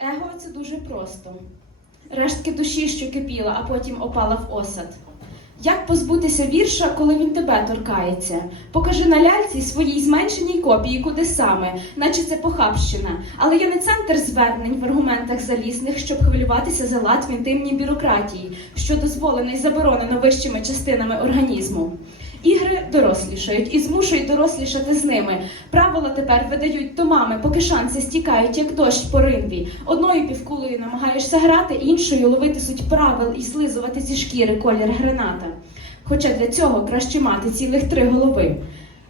Его це дуже просто. Рештки душі, що кипіла, а потім опала в осад. Як позбутися вірша, коли він тебе торкається? Покажи на ляльці своїй зменшеній копії, куди саме, наче це похабщина. Але я не центр звернень в аргументах залізних, щоб хвилюватися за лад в інтимній бюрократії, що дозволено і заборонено вищими частинами організму. Ігри дорослішають і змушують дорослішати з ними. Правила тепер видають томами, поки шанси стікають, як дощ по ринві. Одною півкулею намагаєшся грати, іншою ловити суть правил і слизувати зі шкіри колір граната. Хоча для цього краще мати цілих три голови.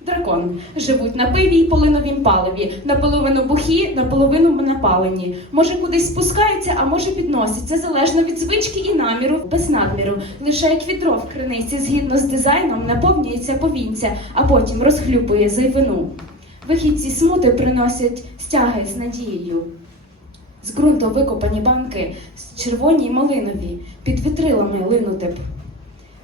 Дракон живуть на пиві й полиновім паливі, наполовину бухі, наполовину напалені. Може кудись спускаються, а може підносяться, залежно від звички і наміру, без надміру. Лише як відро в криниці, згідно з дизайном, наповнюється повінця, а потім розхлюпує зайвину. Вихідці смути приносять стяги з надією. З ґрунту викопані банки, червоні й малинові, під вітрилами линути.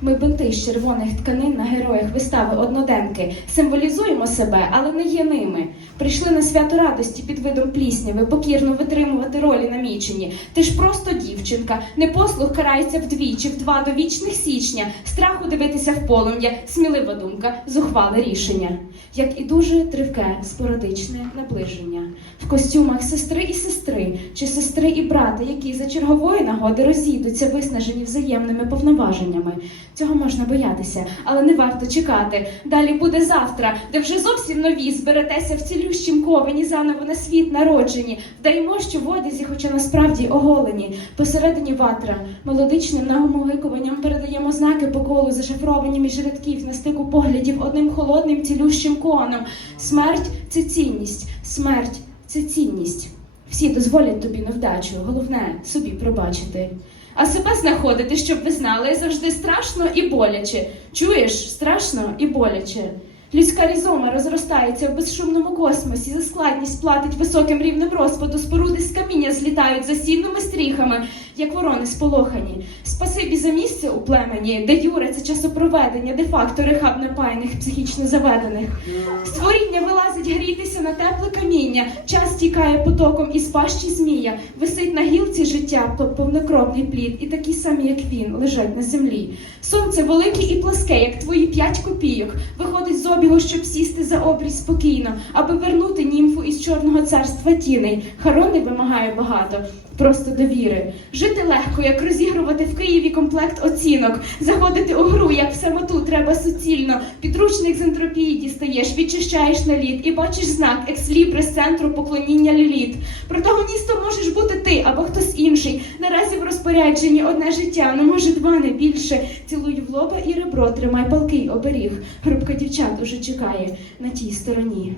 Ми бинти з червоних тканин на героях вистави одноденки символізуємо себе, але не є ними. Прийшли на свято радості під видом плісняви, покірно витримувати ролі намічені. Ти ж просто дівчинка, непослух карається вдвічі, в два до вічних січня, страху дивитися в полум'я, смілива думка, зухвале рішення. Як і дуже тривке, спорадичне наближення. В костюмах сестри і сестри, чи сестри і брата, які за чергової нагоди розійдуться, виснажені взаємними повноваженнями. Цього можна боятися, але не варто чекати. Далі буде завтра, де вже зовсім нові зберетеся в цілющім ковені, заново на світ народжені. Вдаємо, що в одязі, хоча насправді оголені. Посередині ватра, мелодичним нагомовикуванням передаємо знаки по колу, зашифровані між рядків на стику поглядів одним холодним цілющим коном. Смерть це цінність, смерть це цінність. Всі дозволять тобі невдачу, головне собі пробачити. А себе знаходити, щоб ви знали, завжди страшно і боляче. Чуєш, страшно і боляче. Людська різома розростається в безшумному космосі, за складність платить високим рівнем розпаду, споруди з каміння злітають за сінними стріхами, як ворони сполохані. Спасибі за місце у племені, де юре це часопроведення, де факто рехаб напаяних психічно заведених. Створіння вилазить грітися на тепле каміння, час тікає потоком із пащі змія, висить на гілці життя повнокровний плід, і такі самі, як він, лежать на землі. Сонце велике і пласке, як твої п'ять копійок, виходить з обігу, щоб сісти за обрій спокійно, аби вернути німфу із чорного царства тіней. Харон не вимагає багато, просто довіри. Жити легко, як розігрувати в Києві комплект оцінок, заходити у гру, як в самоту треба суцільно. Підручник з ентропії дістаєш, відчищаєш на лід і бачиш знак екслібри з центру поклоніння ліліт. Протагоністом можеш бути ти або хтось інший. Наразі в розпорядженні одне життя, ну може два не більше. Цілуй в лоба і ребро, тримай палкий оберіг. Групка дівчат уже чекає на тій стороні.